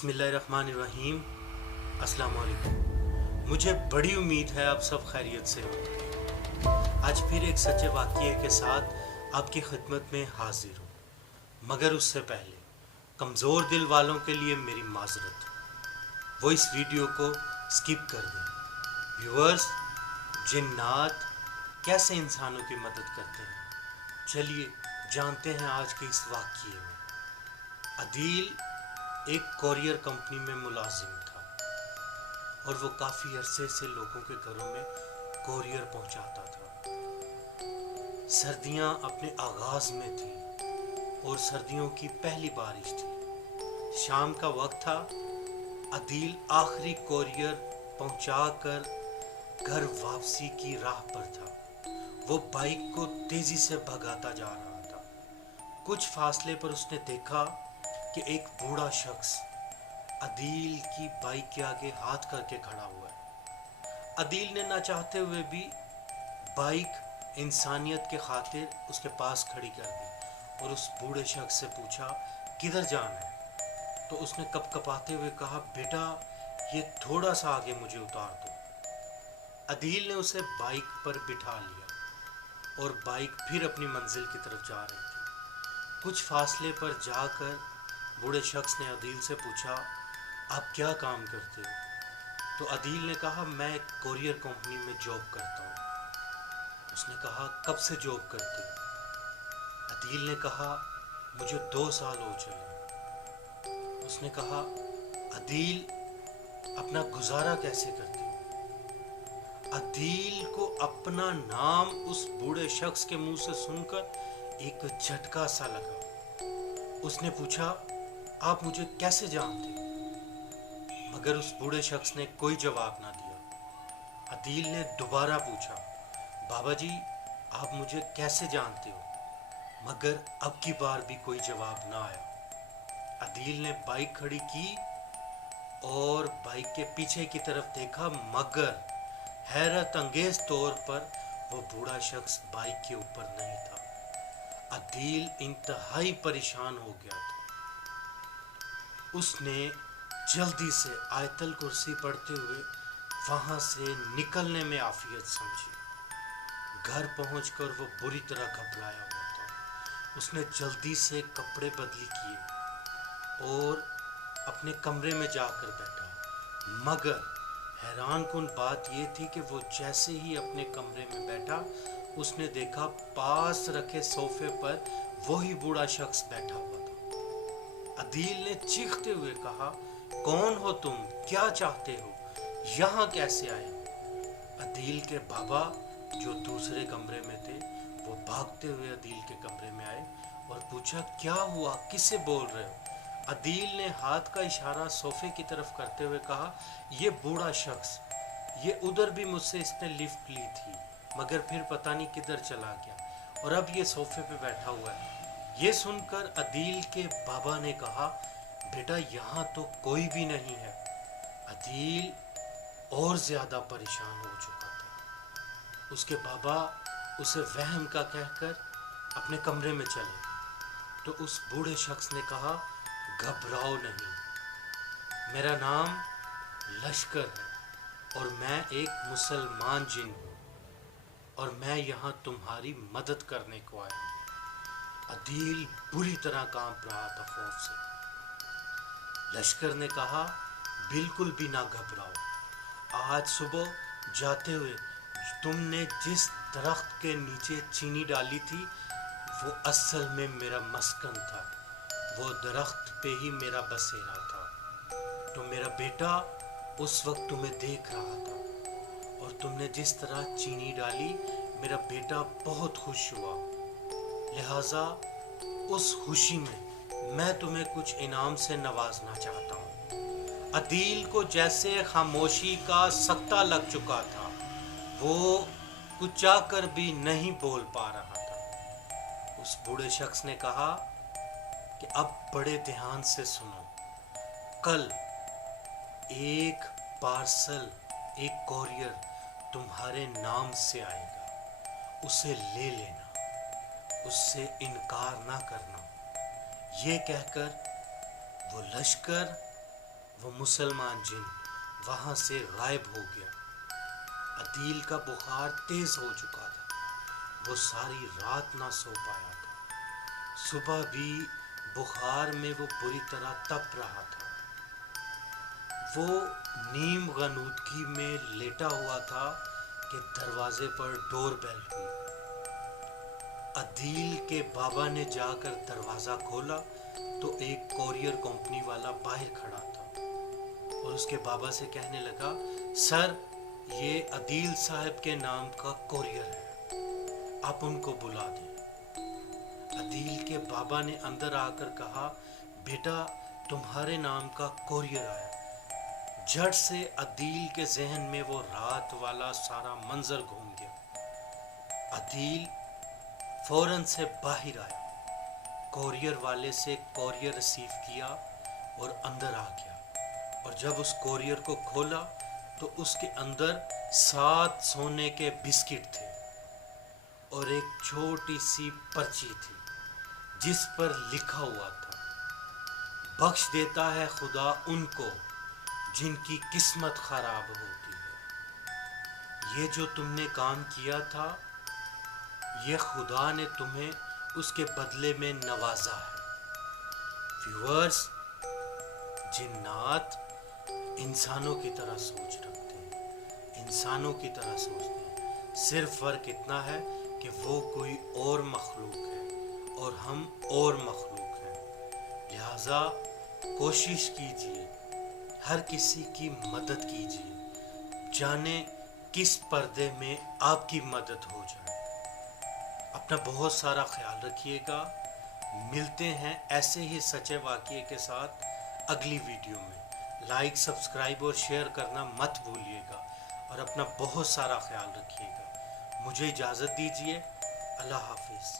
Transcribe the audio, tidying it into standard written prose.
बिस्मिल्लाहिर्रहमानिर्रहीम। अस्सलाम वालेकुम। मुझे बड़ी उम्मीद है आप सब खैरियत से होंगे। आज फिर एक सच्चे वाक़ये के साथ आपकी खिदमत में हाजिर हूँ, मगर उससे पहले कमज़ोर दिल वालों के लिए मेरी माजरत, वो इस वीडियो को स्किप कर दें। व्यूअर्स, जिन्नात कैसे इंसानों की मदद करते हैं, चलिए जानते हैं आज के इस वाक़ये में। अदील एक कोरियर कंपनी में मुलाजिम था और वो काफ़ी अरसे से लोगों के घरों में कोरियर पहुंचाता था। सर्दियां अपने आगाज़ में थी और सर्दियों की पहली बारिश थी। शाम का वक्त था। अदील आखिरी कोरियर पहुंचाकर घर वापसी की राह पर था। वो बाइक को तेज़ी से भगाता जा रहा था। कुछ फासले पर उसने देखा कि एक बूढ़ा शख्स अदील की बाइक के आगे हाथ करके खड़ा हुआ है। अदील ने ना चाहते हुए भी बाइक इंसानियत के खातिर उसके पास खड़ी कर दी और उस बूढ़े शख्स से पूछा, किधर जाना है? तो उसने कपकपाते हुए कहा, बेटा ये थोड़ा सा आगे मुझे उतार दो। अदील ने उसे बाइक पर बिठा लिया और बाइक फिर अपनी मंजिल की तरफ जा रही थी। कुछ फासले पर जाकर बूढ़े शख्स ने अदील से पूछा, आप क्या काम करते हो? तो अदील ने कहा, मैं कोरियर कंपनी में जॉब करता हूँ। उसने कहा, कब से जॉब करते हो? अदील ने कहा, मुझे 2 साल हो चले। उसने कहा, अदील अपना गुजारा कैसे करते हो? अदील को अपना नाम उस बूढ़े शख्स के मुंह से सुनकर एक झटका सा लगा। उसने पूछा, आप मुझे कैसे जानते हो? मगर उस बूढ़े शख्स ने कोई जवाब ना दिया। अदील ने दोबारा पूछा, बाबा जी आप मुझे कैसे जानते हो? मगर अब की बार भी कोई जवाब ना आया। अदील ने बाइक खड़ी की और बाइक के पीछे की तरफ देखा, मगर हैरत अंगेज तौर पर वो बूढ़ा शख्स बाइक के ऊपर नहीं था। अदील इंतहाई परेशान हो गया था। उसने जल्दी से आयतल कुर्सी पढ़ते हुए वहाँ से निकलने में आफियत समझी। घर पहुंचकर वो बुरी तरह घबराया हुआ था। उसने जल्दी से कपड़े बदली किए और अपने कमरे में जाकर बैठा। मगर हैरान कुन बात ये थी कि वो जैसे ही अपने कमरे में बैठा, उसने देखा पास रखे सोफे पर वही बूढ़ा शख्स बैठा हुआ था। अदील ने चीखते हुए कहा, कौन हो तुम? क्या चाहते हो? यहाँ कैसे आए? अदील के बाबा जो दूसरे कमरे में थे, वो भागते हुए अदील के कमरे में आए और पूछा, क्या हुआ? किससे बोल रहे हो? अदील ने हाथ का इशारा सोफे की तरफ करते हुए कहा, ये बूढ़ा शख्स, ये उधर भी मुझसे इसने लिफ्ट ली थी, मगर फिर पता नहीं किधर चला गया और अब ये सोफे पे बैठा हुआ है। ये सुनकर अदील के बाबा ने कहा, बेटा यहाँ तो कोई भी नहीं है। अदील और ज़्यादा परेशान हो चुका था। उसके बाबा उसे वहम का कहकर अपने कमरे में चले गए। तो उस बूढ़े शख्स ने कहा, घबराओ नहीं, मेरा नाम लश्कर है और मैं एक मुसलमान जिन हूँ और मैं यहाँ तुम्हारी मदद करने को आया हूँ। अदील बुरी तरह कांप रहा था खौफ से। लश्कर ने कहा, बिल्कुल भी ना घबराओ। आज सुबह जाते हुए तुमने जिस दरख्त के नीचे चीनी डाली थी, वो असल में मेरा मस्कन था। वो दरख्त पे ही मेरा बसेरा था। तो मेरा बेटा उस वक्त तुम्हें देख रहा था और तुमने जिस तरह चीनी डाली, मेरा बेटा बहुत खुश हुआ। लिहाजा उस खुशी में मैं तुम्हें कुछ इनाम से नवाजना चाहता हूँ। अदील को जैसे खामोशी का सख्ता लग चुका था। वो कुछ चाहकर भी नहीं बोल पा रहा था। उस बूढ़े शख्स ने कहा कि अब बड़े ध्यान से सुनो। कल एक पार्सल, एक कोरियर तुम्हारे नाम से आएगा, उसे ले लेना, उससे इनकार ना करना। ये कहकर वो लश्कर وہ مسلمان جن وہاں سے غائب ہو گیا۔ عدیل کا بخار تیز ہو چکا تھا، وہ ساری رات نہ سو پایا تھا۔ صبح بھی بخار میں وہ بری طرح تپ رہا تھا۔ وہ نیم غنودگی میں لیٹا ہوا تھا کہ دروازے پر ڈور بیل ہوئی۔ عدیل کے بابا نے جا کر دروازہ کھولا تو ایک کورئر کمپنی والا باہر کھڑا تھا اور اس کے بابا سے کہنے لگا، سر یہ عدیل صاحب کے نام کا کورئر ہے، آپ ان کو بلا دیں۔ عدیل کے بابا نے اندر آ کر کہا، بیٹا تمہارے نام کا کورئر آیا۔ جھٹ سے عدیل کے ذہن میں وہ رات والا سارا منظر گھوم گیا۔ عدیل فوراً سے باہر آیا، کورئر والے سے کورئر ریسیو کیا اور اندر آ گیا، اور جب اس کورئر کو کھولا تو اس کے اندر 7 سونے کے بسکٹ تھے اور ایک چھوٹی سی پرچی تھی جس پر لکھا ہوا تھا، بخش دیتا ہے خدا ان کو جن کی قسمت خراب ہوتی ہے۔ یہ جو تم نے کام کیا تھا، یہ خدا نے تمہیں اس کے بدلے میں نوازا ہے۔ ویورز، جنات انسانوں کی طرح سوچ رکھتے ہیں، انسانوں کی طرح سوچتے ہیں، صرف فرق اتنا ہے کہ وہ کوئی اور مخلوق ہے اور ہم اور مخلوق ہیں۔ لہذا کوشش کیجئے، ہر کسی کی مدد کیجئے، جانے کس پردے میں آپ کی مدد ہو جائے۔ اپنا بہت سارا خیال رکھیے گا۔ ملتے ہیں ایسے ہی سچے واقعے کے ساتھ اگلی ویڈیو میں۔ لائک، سبسکرائب اور شیئر کرنا مت بھولیے گا، اور اپنا بہت سارا خیال رکھیے گا۔ مجھے اجازت دیجیے، اللہ حافظ۔